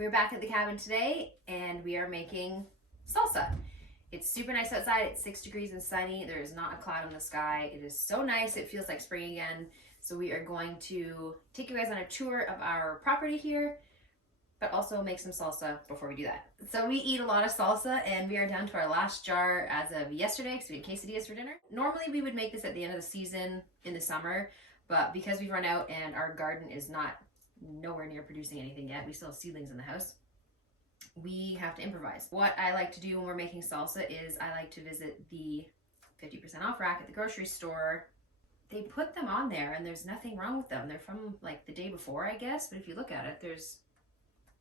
We're back at the cabin today and we are making salsa. It's super nice outside. It's 6 degrees and sunny. There is not a cloud in the sky. It is so nice. It feels like spring again. So we are going to take you guys on a tour of our property here, but also make some salsa before we do that. So we eat a lot of salsa and we are down to our last jar as of yesterday because we had quesadillas for dinner. Normally we would make this at the end of the season in the summer, but because we've run out and our garden is nowhere near producing anything yet, we still have seedlings in the house, we have to improvise. What I like to do when we're making salsa is I like to visit the 50% off rack at the grocery store. They put them on there and there's nothing wrong with them. They're from like the day before, I guess, but if you look at it, there's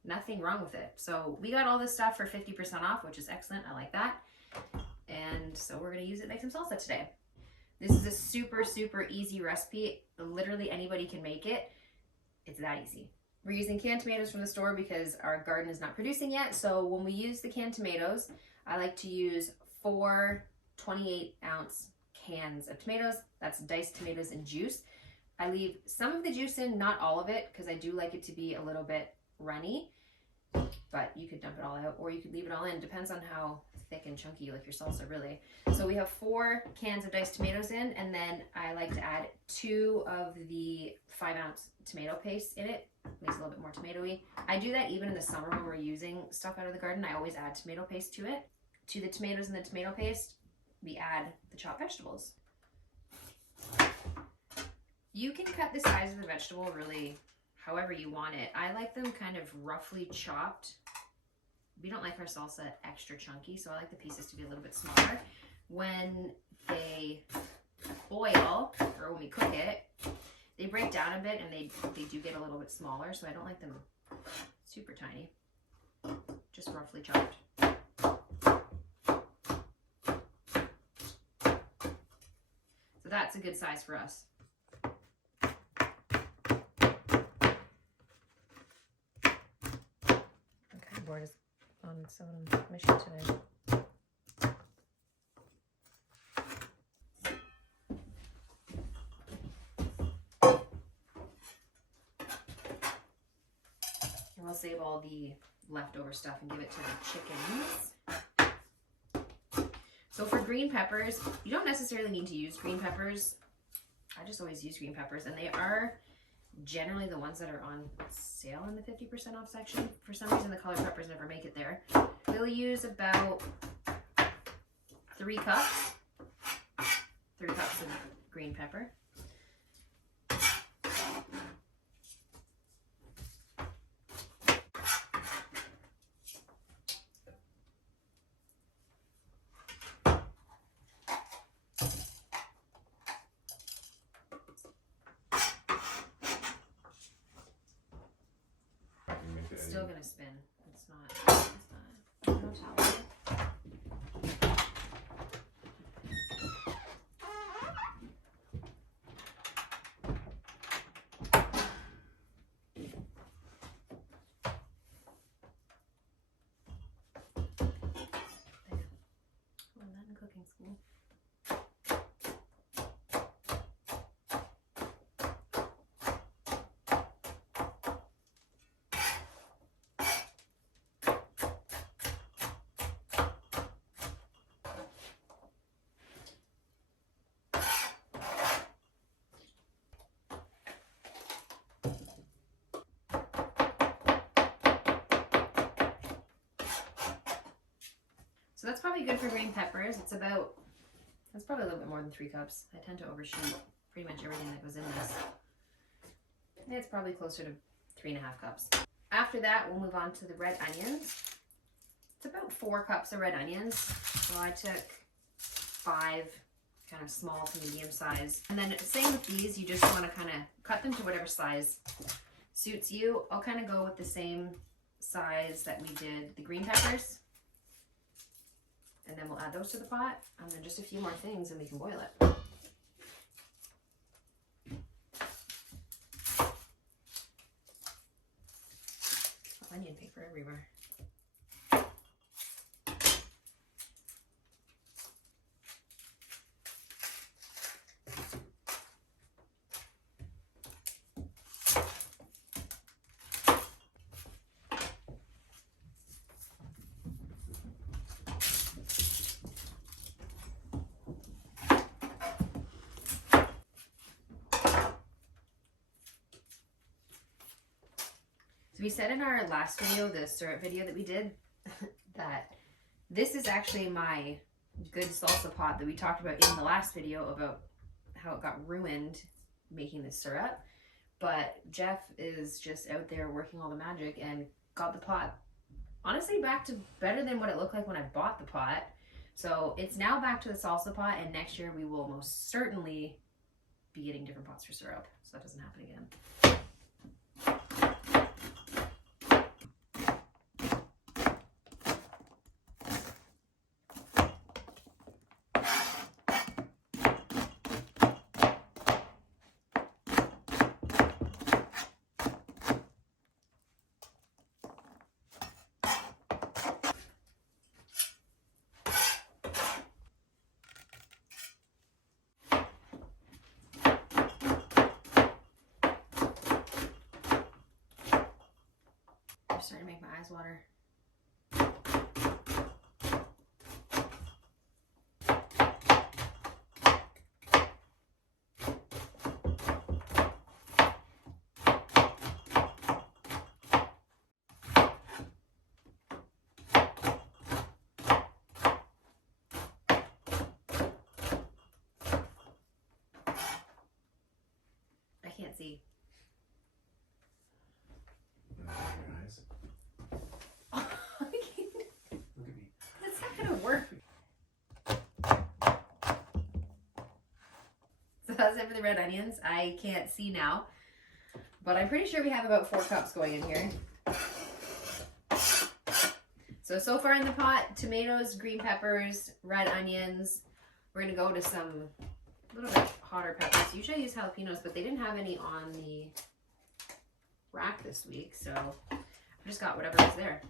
nothing wrong with it. So we got all this stuff for 50% off, which is excellent. I like that. And so we're gonna use it to make some salsa today. This is a super, super easy recipe. Literally anybody can make it. It's that easy. We're using canned tomatoes from the store because our garden is not producing yet. So when we use the canned tomatoes, I like to use 4 28-ounce cans of tomatoes. That's diced tomatoes and juice. I leave some of the juice in, not all of it, because I do like it to be a little bit runny, but you could dump it all out or you could leave it all in. Depends on how thick and chunky you like your salsa, really. So we have 4 cans of diced tomatoes in, and then I like to add 2 of the 5-ounce tomato paste in it. Makes it a little bit more tomatoey. I do that even in the summer when we're using stuff out of the garden. I always add tomato paste to it. To the tomatoes and the tomato paste, we add the chopped vegetables. You can cut the size of the vegetable really however you want it. I like them kind of roughly chopped. We don't like our salsa extra chunky, so I like the pieces to be a little bit smaller. When they boil, or when we cook it, they break down a bit and they do get a little bit smaller, so I don't like them super tiny, just roughly chopped. So that's a good size for us. Okay, board is on its own mission today. And we'll save all the leftover stuff and give it to the chickens. So for green peppers, you don't necessarily need to use green peppers. I just always use green peppers, and they are generally the ones that are on sale in the 50% off section. For some reason, the colored peppers never make it there. We'll use about 3 cups. 3 cups of green pepper. It's still gonna spin. It's not. No towel. Learned that in cooking school. So that's probably good for green peppers. That's probably a little bit more than 3 cups. I tend to overshoot pretty much everything that goes in this. It's probably closer to 3.5 cups. After that, we'll move on to the red onions. It's about 4 cups of red onions. So I took 5 kind of small to medium size. And then same with these, you just want to kind of cut them to whatever size suits you. I'll kind of go with the same size that we did the green peppers. And then we'll add those to the pot, and then just a few more things and we can boil it. Onion paper everywhere. So we said in our last video, the syrup video that we did, that this is actually my good salsa pot that we talked about in the last video about how it got ruined making the syrup. But Jeff is just out there working all the magic and got the pot honestly back to better than what it looked like when I bought the pot. So it's now back to the salsa pot, and next year we will most certainly be getting different pots for syrup, so that doesn't happen again. I'm starting to make my eyes water. I can't see. Your eyes. Look at me. That's not gonna work. So that's it for the red onions. I can't see now, but I'm pretty sure we have about 4 cups going in here. So far in the pot, tomatoes, green peppers, red onions. We're gonna go to some little bit hotter peppers. Usually I use jalapenos, but they didn't have any on the rack this week, so I just got whatever was there.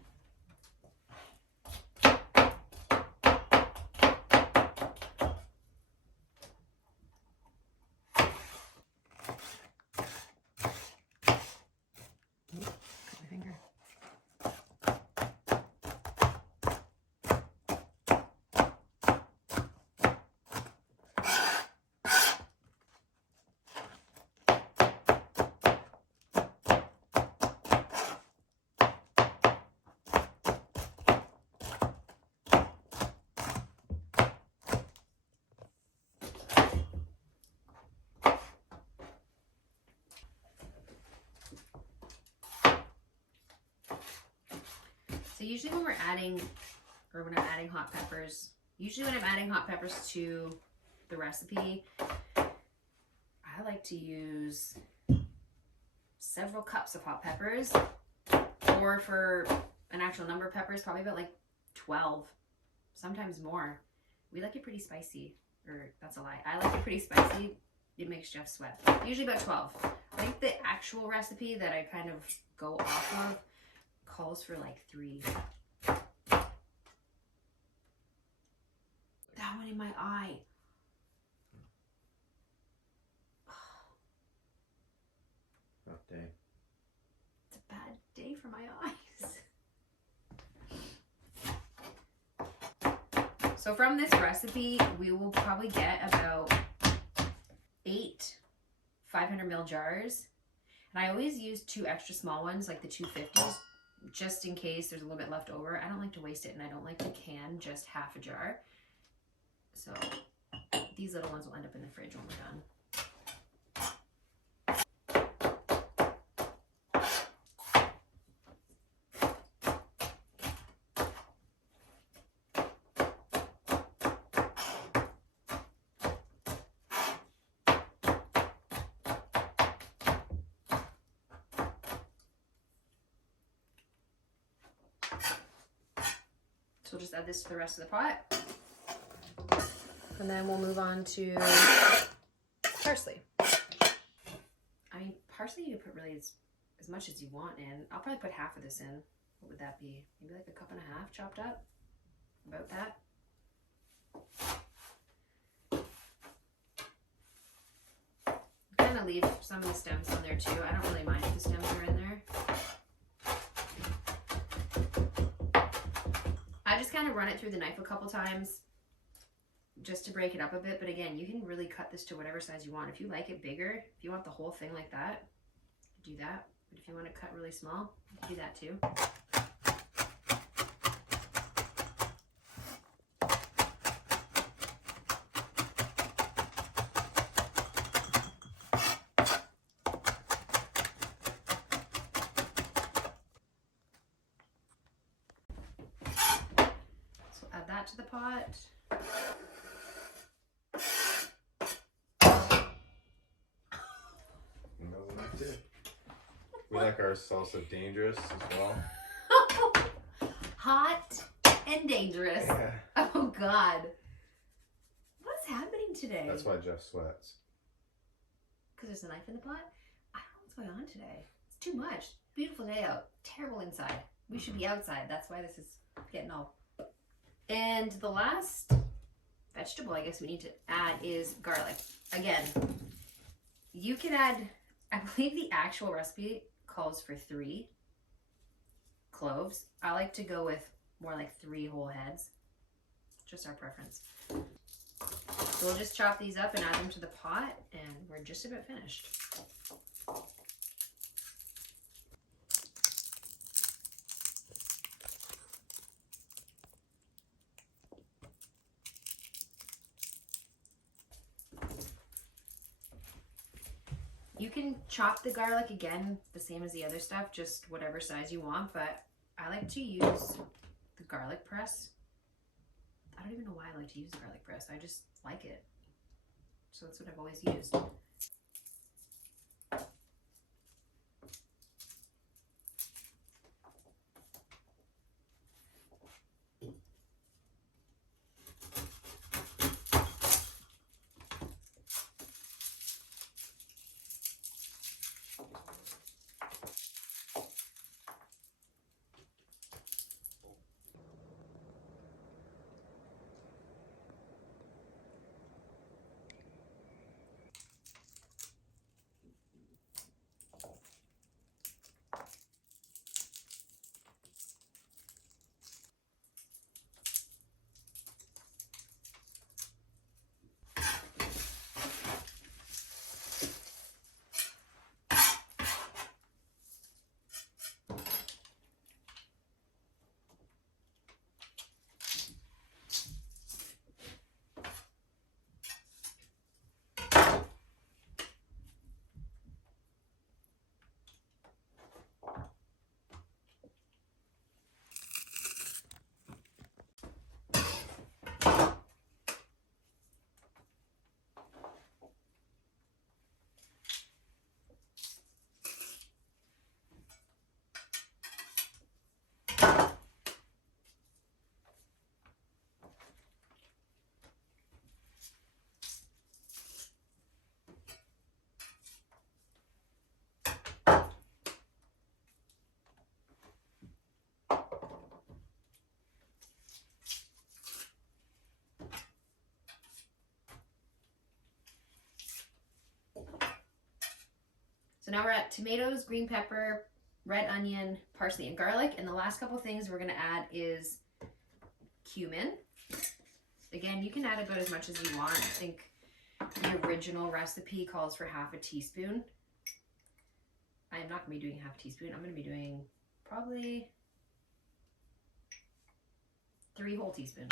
So usually when we're adding, or when I'm adding hot peppers, to the recipe, I like to use several cups of hot peppers, or for an actual number of peppers, probably about like 12, sometimes more. We like it pretty spicy, or that's a lie. I like it pretty spicy. It makes Jeff sweat. Usually about 12. I think the actual recipe that I kind of go off of calls for like 3. That one in my eye. Rough day. It's a bad day for my eyes. So from this recipe, we will probably get about 8 500 ml jars. And I always use 2 extra small ones, like the 250s, just in case there's a little bit left over. I don't like to waste it, and I don't like to can just half a jar. So these little ones will end up in the fridge when we're done. So we'll just add this to the rest of the pot. And then we'll move on to parsley. I mean, parsley you can put really as much as you want in. I'll probably put half of this in. What would that be? Maybe like 1.5 cups chopped up? About that. Kind of leave some of the stems on there too. I don't really mind if the stems are in there. I just kind of run it through the knife a couple times just to break it up a bit. But again, you can really cut this to whatever size you want. If you like it bigger, if you want the whole thing like that, do that. But if you want to cut really small, you can do that too. So add that to the pot. We like our salsa dangerous as well. Hot and dangerous. Yeah. Oh God. What's happening today? That's why Jeff sweats. Because there's a knife in the pot? I don't know what's going on today. It's too much. Beautiful day out. Terrible inside. We should be outside. That's why this is getting all... And the last vegetable I guess we need to add is garlic. Again, you can add... I believe the actual recipe calls for 3 cloves. I like to go with more like 3 whole heads. Just our preference. So we'll just chop these up and add them to the pot, and we're just about finished. You can chop the garlic again, the same as the other stuff, just whatever size you want, but I like to use the garlic press. I don't even know why I like to use the garlic press. I just like it. So that's what I've always used. So now we're at tomatoes, green pepper, red onion, parsley, and garlic. And the last couple things we're going to add is cumin. Again, you can add about as much as you want. I think the original recipe calls for half a teaspoon. I am not going to be doing half a teaspoon. I'm going to be doing probably 3 whole teaspoons.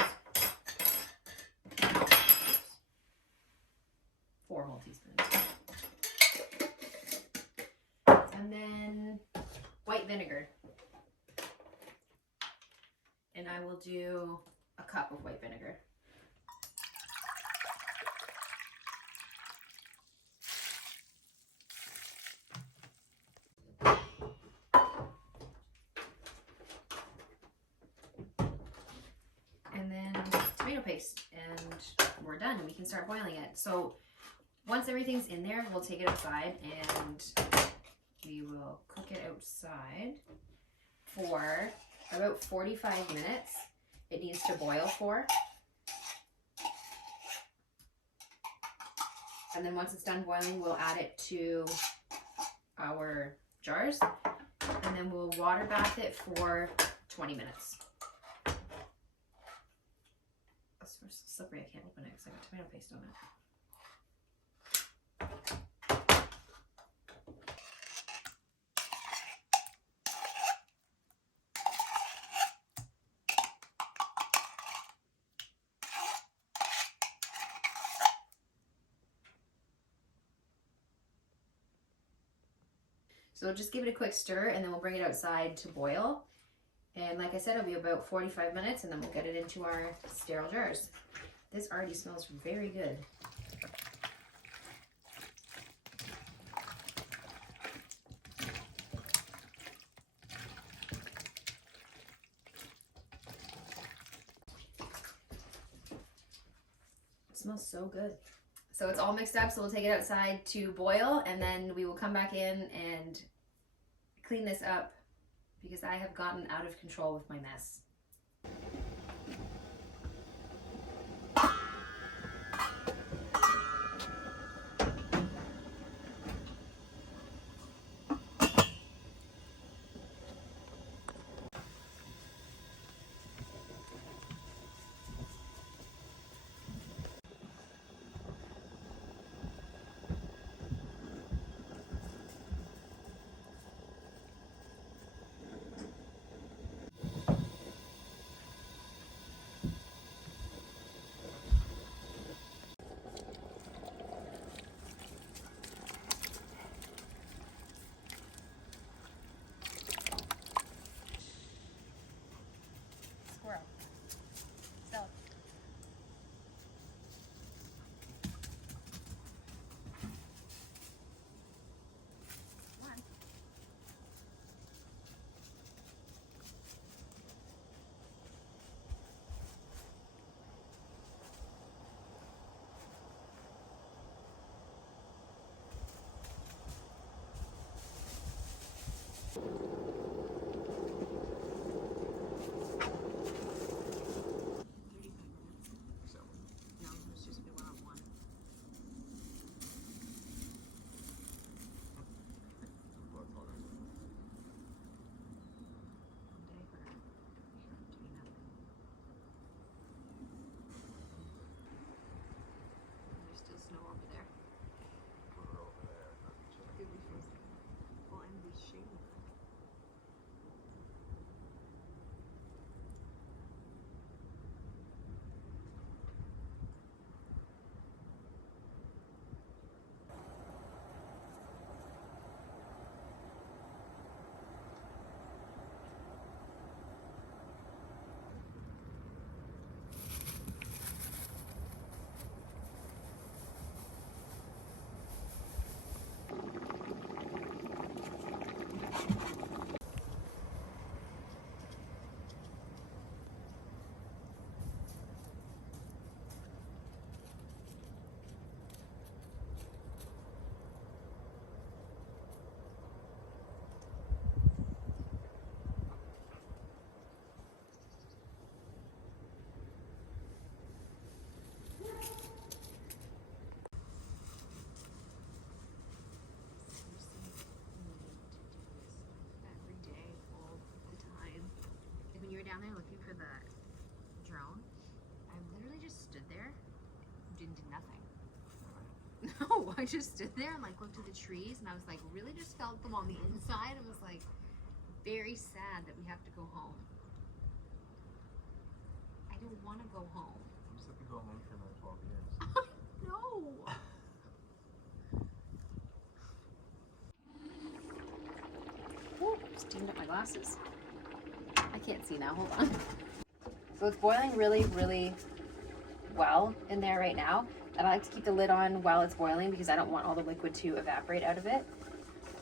4 whole teaspoons. And then white vinegar. And I will do a cup of white vinegar. And then tomato paste, and we're done. We can start boiling it. So once everything's in there, we'll take it outside and we will cook it outside for about 45 minutes. It needs to boil for. And then once it's done boiling, we'll add it to our jars. And then we'll water bath it for 20 minutes. It's so slippery, I can't open it because I got tomato paste on it. So we'll just give it a quick stir and then we'll bring it outside to boil. And like I said, it'll be about 45 minutes and then we'll get it into our sterile jars. This already smells very good. It smells so good. So it's all mixed up, so we'll take it outside to boil and then we will come back in and clean this up because I have gotten out of control with my mess. Squirrel. So. Come on. No, it's just we went on one. There's still snow over there. Could be frozen. Well, and the shade. Down there looking for the drone, I literally just stood there, did nothing. No, I just stood there and like looked at the trees and I was like really just felt them on the inside. I was like very sad that we have to go home. I don't want to go home. You just have to go home for another 12 years. No. Woo, steamed up my glasses. I can't see now, hold on. So it's boiling really, really well in there right now. And I like to keep the lid on while it's boiling because I don't want all the liquid to evaporate out of it.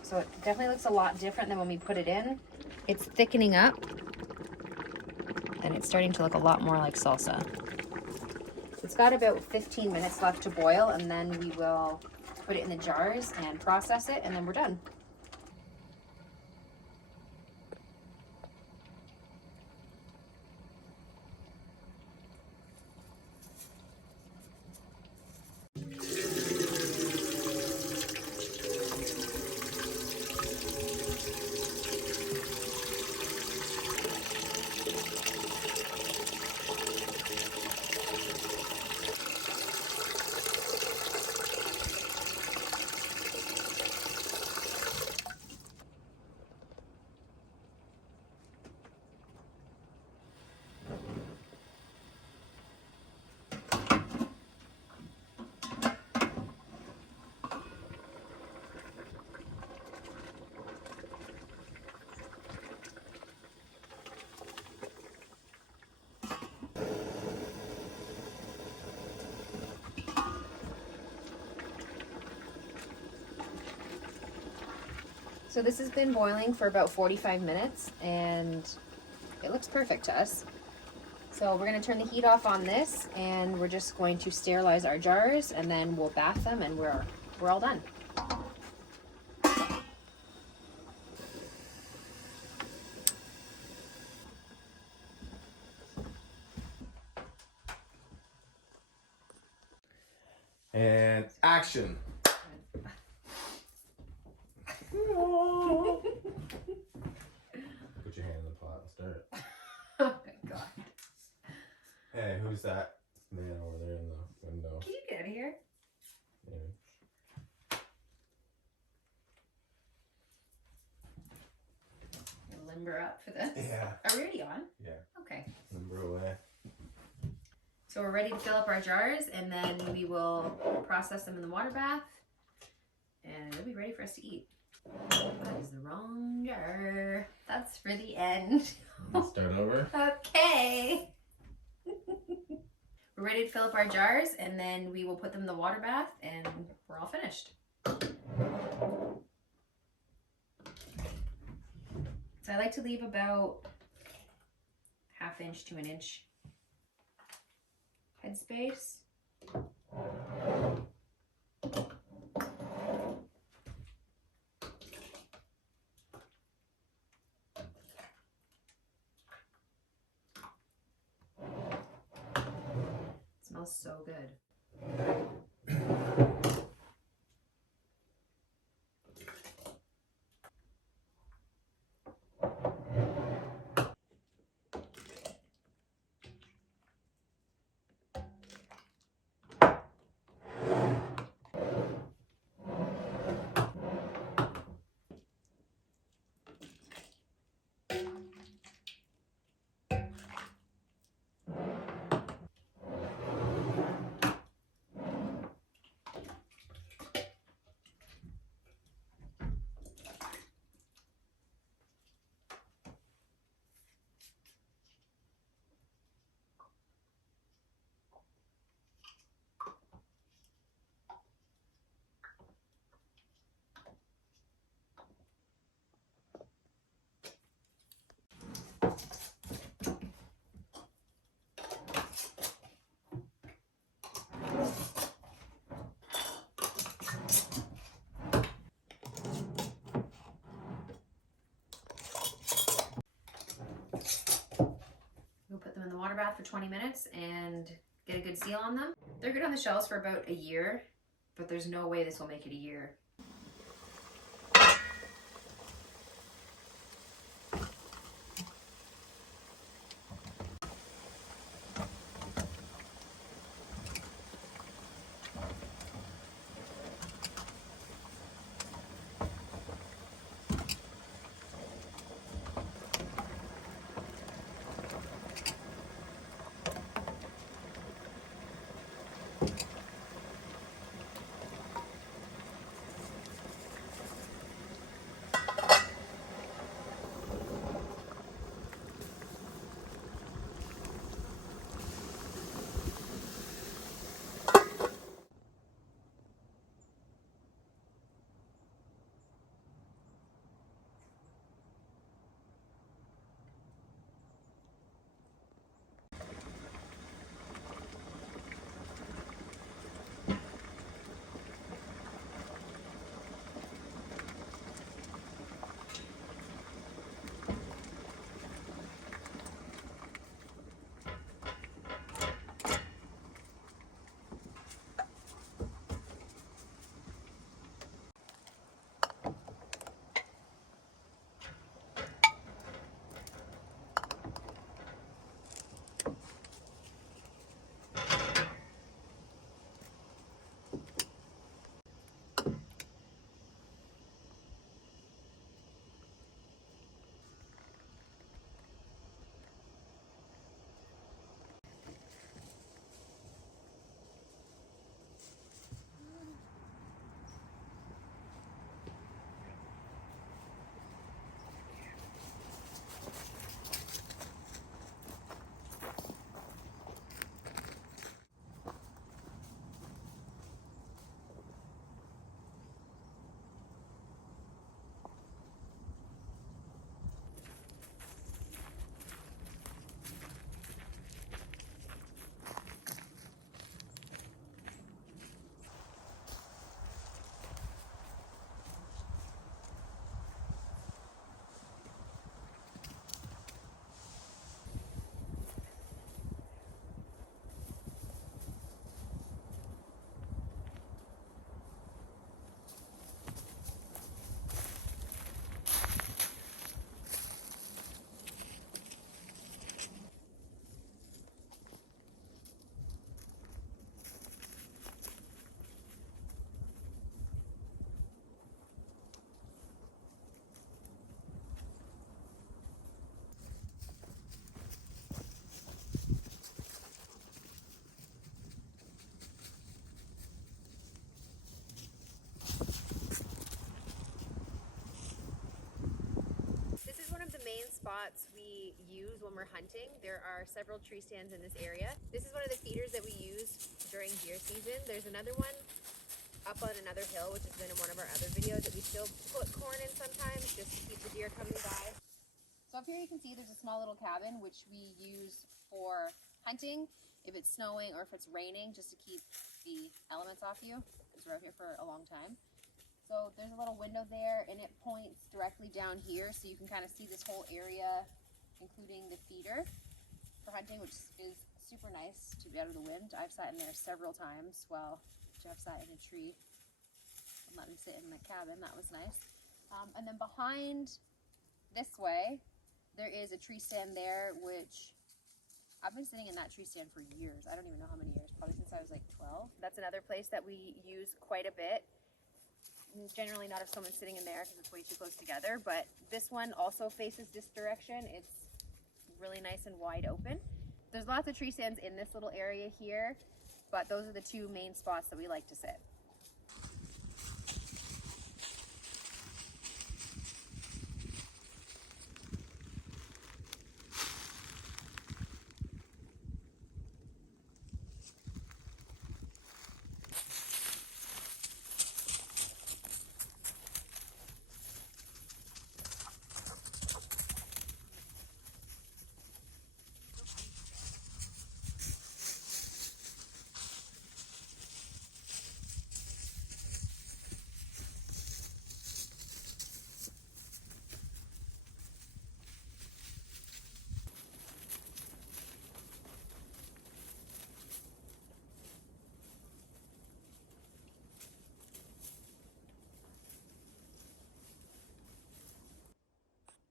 So it definitely looks a lot different than when we put it in. It's thickening up and it's starting to look a lot more like salsa. It's got about 15 minutes left to boil and then we will put it in the jars and process it and then we're done. So this has been boiling for about 45 minutes and it looks perfect to us. So we're going to turn the heat off on this and we're just going to sterilize our jars and then we'll bath them and we're all done. And action. Put your hand in the pot and stir it. Oh my god. Hey, who's that man over there in the window? Can you get out of here? Yeah. Limber up for this? Yeah. Are we already on? Yeah. Okay. Limber away. So we're ready to fill up our jars and then we will process them in the water bath and it'll be ready for us to eat. That is the wrong jar. That's for the end. Let's start over. Okay. We're ready to fill up our jars and then we will put them in the water bath and we're all finished. So I like to leave about 1/2 inch to 1 inch headspace. It smells so good. We'll put them in the water bath for 20 minutes and get a good seal on them. They're good on the shelves for about a year, but there's no way this will make it a year. use when we're hunting. There are several tree stands in this area. This is one of the feeders that we use during deer season. There's another one up on another hill, which has been in one of our other videos, that we still put corn in sometimes just to keep the deer coming by. So up here you can see there's a small little cabin which we use for hunting if it's snowing or if it's raining, just to keep the elements off you, because we're out here for a long time. So there's a little window there and it points directly down here, so you can kind of see this whole area, including the feeder for hunting, which is super nice to be out of the wind. I've sat in there several times while Jeff sat in a tree and let me sit in the cabin. That was nice. And then behind this way, there is a tree stand there, which I've been sitting in that tree stand for years. I don't even know how many years, probably since I was like 12. That's another place that we use quite a bit. Generally not if someone's sitting in there because it's way too close together, but this one also faces this direction. It's really nice and wide open. There's lots of tree stands in this little area here, but those are the two main spots that we like to sit.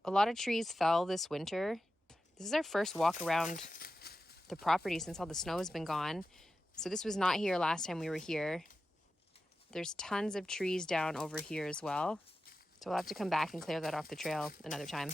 A lot of trees fell this winter. This is our first walk around the property since all the snow has been gone. So this was not here last time we were here. There's tons of trees down over here as well. So we'll have to come back and clear that off the trail another time.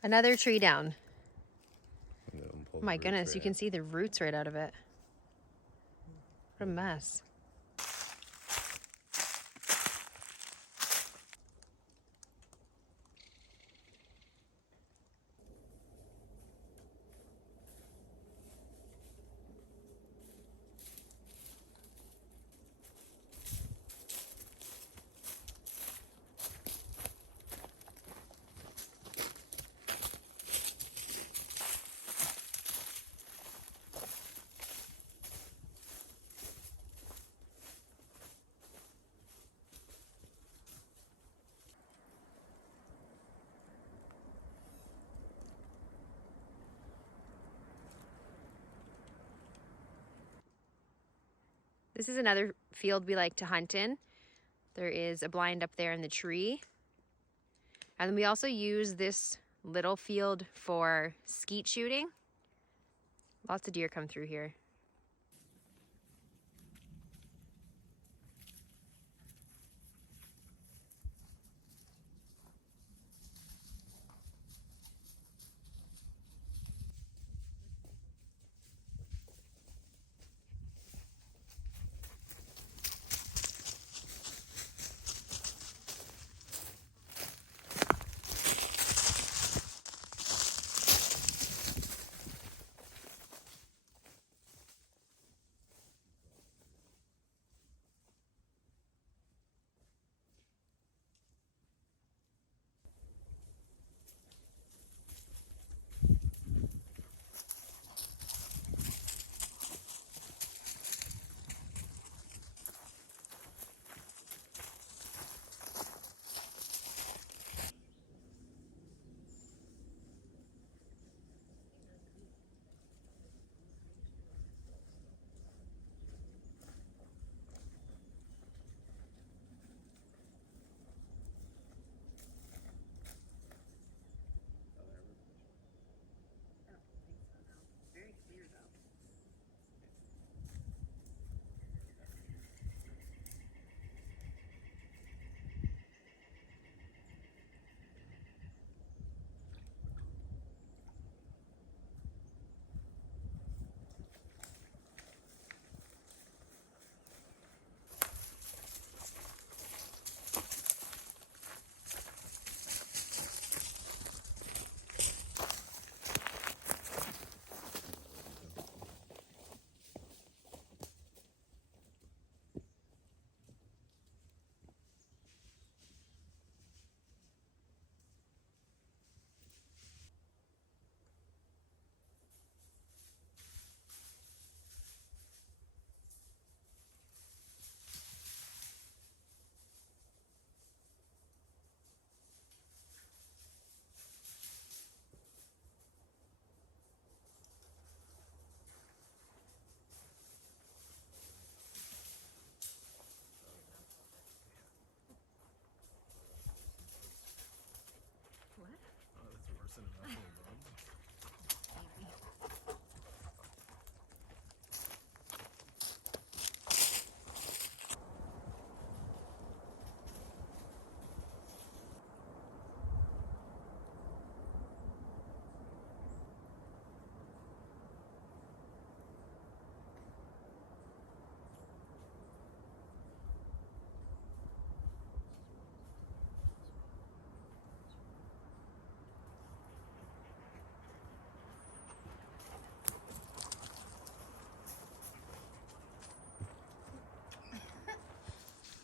Another tree down. Oh my goodness, you can see the roots right out of it. What a mess. This is another field we like to hunt in. There is a blind up there in the tree. And then we also use this little field for skeet shooting. Lots of deer come through here.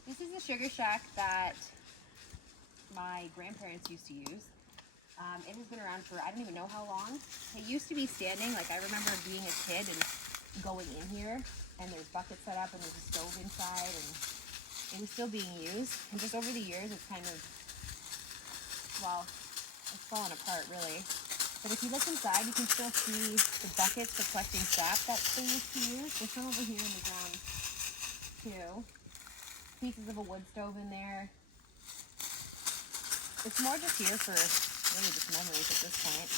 This is the sugar shack that my grandparents used to use. It has been around for I don't even know how long. It used to be standing, like I remember being a kid and going in here, and there's buckets set up and there's a stove inside, and it was still being used. And just over the years it's kind of, well, it's fallen apart really. But if you look inside, you can still see the buckets for collecting sap that they used to use. There's some over here in the ground too. Pieces of a wood stove in there. It's more just here for really just memories at this point.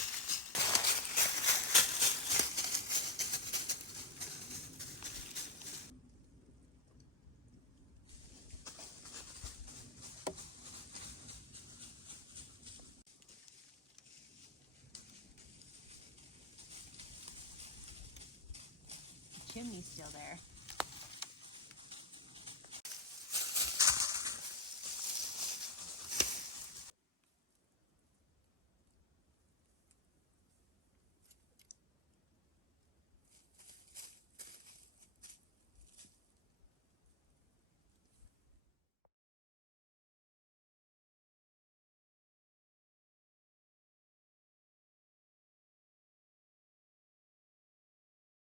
The chimney's still there.